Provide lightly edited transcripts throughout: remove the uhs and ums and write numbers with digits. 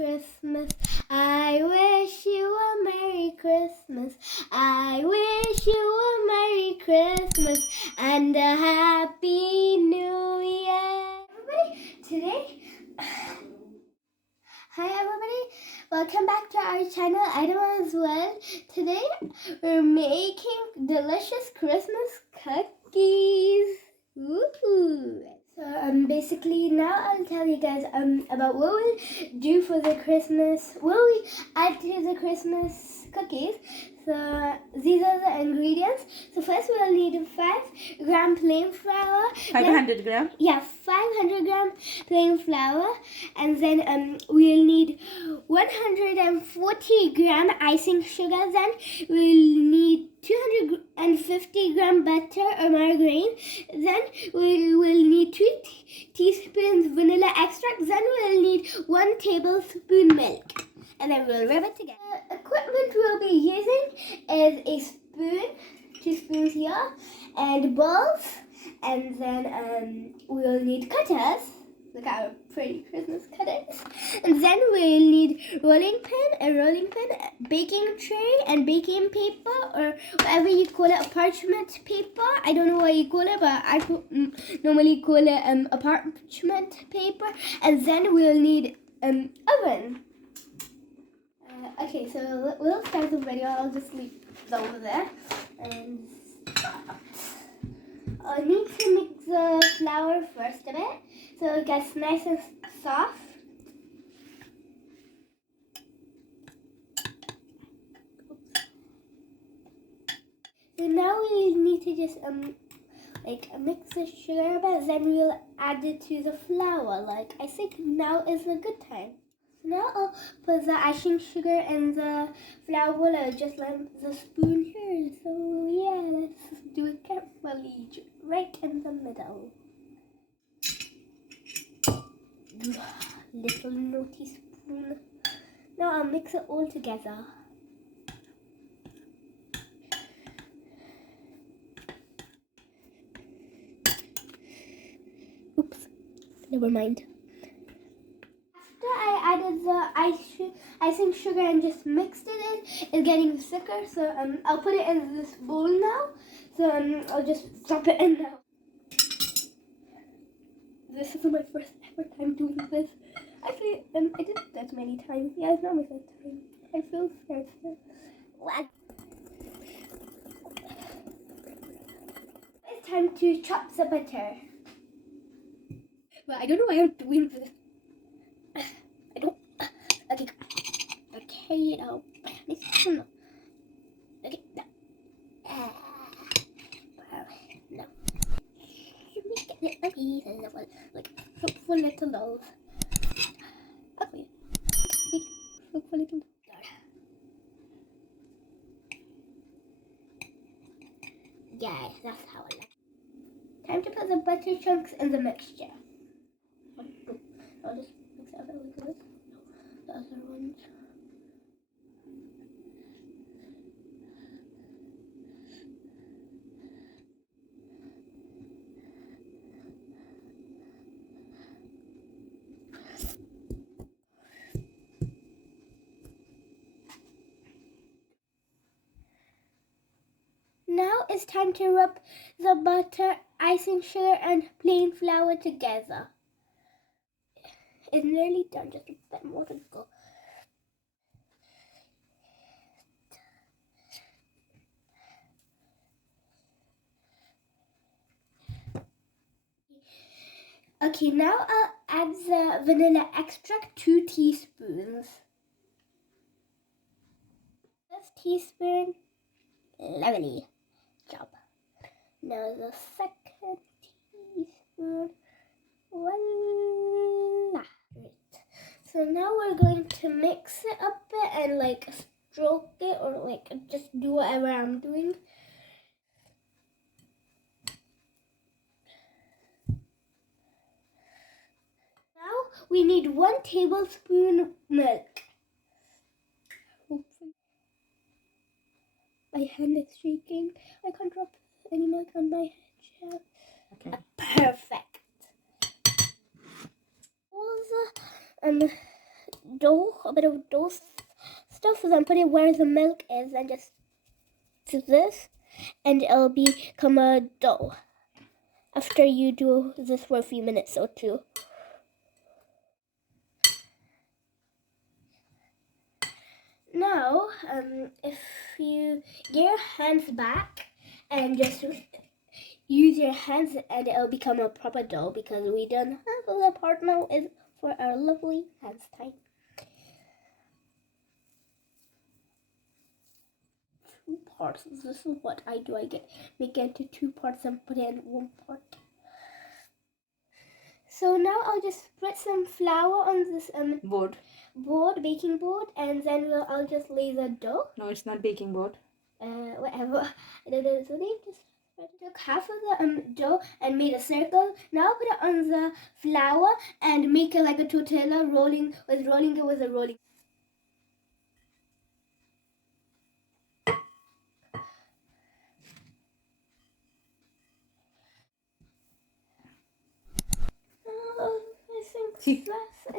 Christmas. I wish you a Merry Christmas. I wish you a Merry Christmas and a Happy New Year. Everybody, today, hi everybody, welcome back to our channel, Aidah as well. Today, we're making delicious Christmas cookies. Woohoo! So basically now I'll tell you guys about what we'll do for the Christmas, what we add to the Christmas cookies. So these are the ingredients. So first we'll need 5 gram plain flour. 500 gram? Yeah, 500 gram plain flour. And then we'll need 140 gram icing sugar. Then we'll need 250 gram butter or margarine. Then we will need 2 teaspoons vanilla extract. Then we'll need 1 tablespoon milk. And then we'll rub it together. The equipment we'll be using is a spoon, 2 spoons here, and balls. And then we'll need cutters. Look at our pretty Christmas cutters. And then we'll need a rolling pin, baking tray, and baking paper, or whatever you call it, a parchment paper. I don't know what you call it, but I normally call it a parchment paper. And then we'll need an oven. Okay, so we'll start the video. I'll just leave it over there and start. I need to mix the flour first a bit so it gets nice and soft. So now we need to just mix the sugar a bit, then we'll add it to the flour. Like I think now is a good time. So now I'll put the icing sugar in the flour bowl. I'll just let the spoon here. So yeah, let's do it carefully, right in the middle. Little naughty spoon. Now I'll mix it all together. Oops, never mind. I added the icing sugar and just mixed it in. It's getting thicker, so I'll put it in this bowl now. So I'll just drop it in now. This is my first ever time doing this. Actually, I did that many times. Yeah, it's not my first time. I feel scared. What? It's time to chop the butter. Well, I don't know why I'm doing this. Okay, now. Okay, no. No. Make little pieces of like helpful little dolls. Okay. Big helpful little doll. Yeah, that's how I like it. Time to put the butter chunks in the mixture. I'll just mix it up like this. The other ones. Now it's time to rub the butter, icing sugar, and plain flour together. It's nearly done, just a bit more to go. Okay, now I'll add the vanilla extract, 2 teaspoons. First teaspoon, lovely job. Now the second teaspoon, voila. So now we're going to mix it up a bit and stroke it or just do whatever I'm doing. Now we need 1 tablespoon milk. Hopefully. My hand is shaking. I can't drop any milk on my head. Okay. Perfect. All the dough, a bit of dough stuff, then put it where the milk is, and just do this, and it'll become a dough after you do this for a few minutes or two. Now, if you get your hands back and just use your hands, and it'll become a proper dough, because we done half of the part now is for our lovely hands time. 2 parts. This is what I do. I make it into 2 parts and put it in 1 part. So now I'll just spread some flour on this baking board, and then I'll just lay the dough. No, it's not baking board. Whatever. So they just took half of the dough and made a circle. Now put it on the flour and make it like a tortilla, rolling it with a rolling.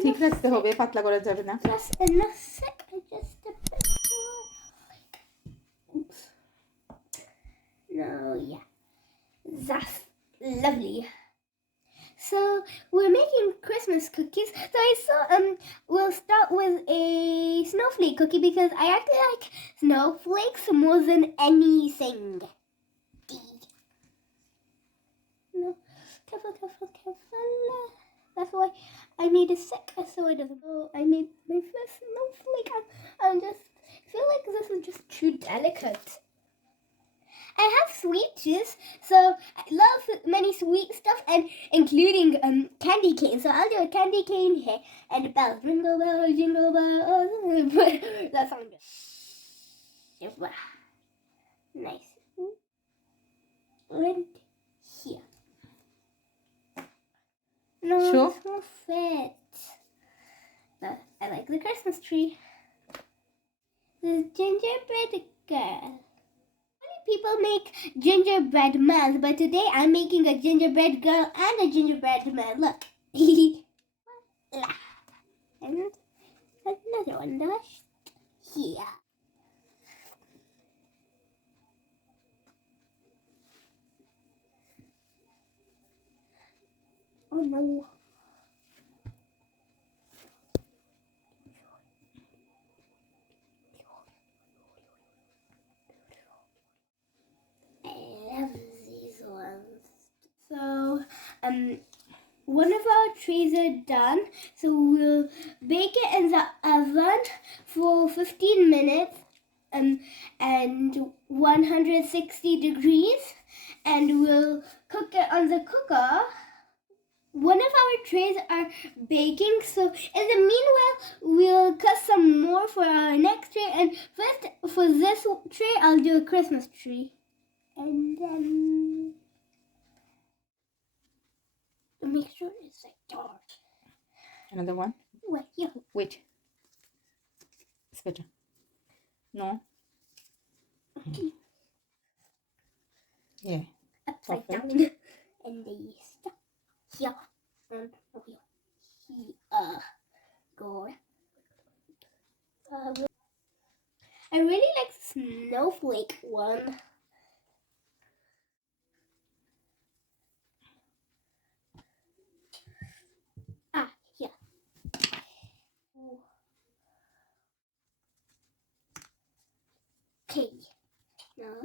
ঠিক রাখতে হবে, পাতলা করা যাবে না। That's enough. Just a bit more. Oops. No, yeah. That's lovely. So we're making Christmas cookies. So I saw we'll start with a snowflake cookie, because I actually like snowflakes more than anything. No, careful. That's why I made a sick so it doesn't go. I made my first snowflake. I just feel like this is just too delicate. I have sweet tooth, so I love many sweet stuff, and including candy cane. So I'll do a candy cane here, and bells, jingle bells, jingle bells. That sounds good. Super nice. And here. No, Sure. this won't fit. But I like the Christmas tree. The gingerbread girl. Many people make gingerbread man, but today I'm making a gingerbread girl and a gingerbread man. Look. And another one here. Oh no. I love these ones. So, one of our trays are done. So we'll bake it in the oven for 15 minutes and 160 degrees, and we'll cook it on the cooker. One of our trays are baking, so in the meanwhile, we'll cut some more for our next tray. And first, for this tray, I'll do a Christmas tree. And then make sure it's like dark. Another one? Wait, yeah. Wait. It's better. No. Yeah. Upside Perfect. down. And they stuck here. And over here. Good. I really like the snowflake one. Here. Okay. Now,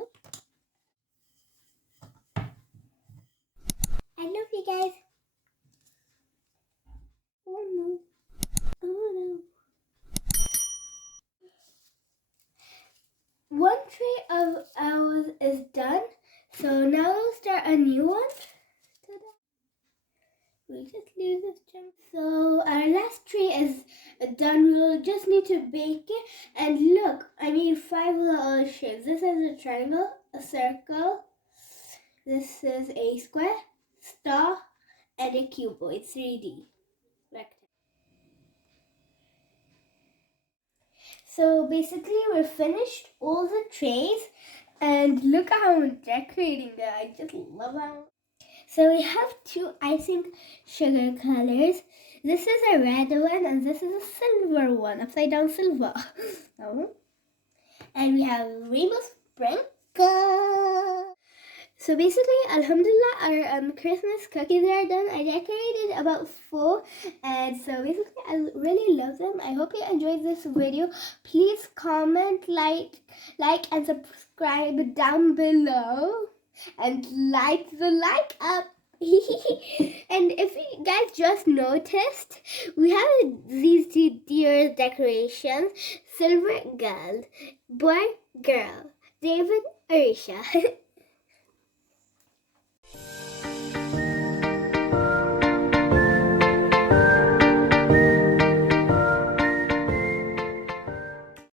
I love you guys. Oh no. One tray of ours is done. So now we'll start a new one. We just leave this chunk. So our last tray is done. We'll just need to bake it. And look, I made 5 little shapes. This is a triangle, a circle. This is a square, star, and a cuboid, 3D. Rectangle. So basically we're finished all the trays, and look how I'm decorating it. I just love how. So we have 2 icing sugar colors. This is a red one and this is a silver one, upside down silver. Oh. And we have rainbow sprinkle. So basically, alhamdulillah, our Christmas cookies are done. I decorated about 4, and so basically I really love them. I hope you enjoyed this video. Please comment, like and subscribe down below, and light the like up. And if you guys just noticed, we have these two deer decorations: silver, gold, boy, girl, David, Arisha.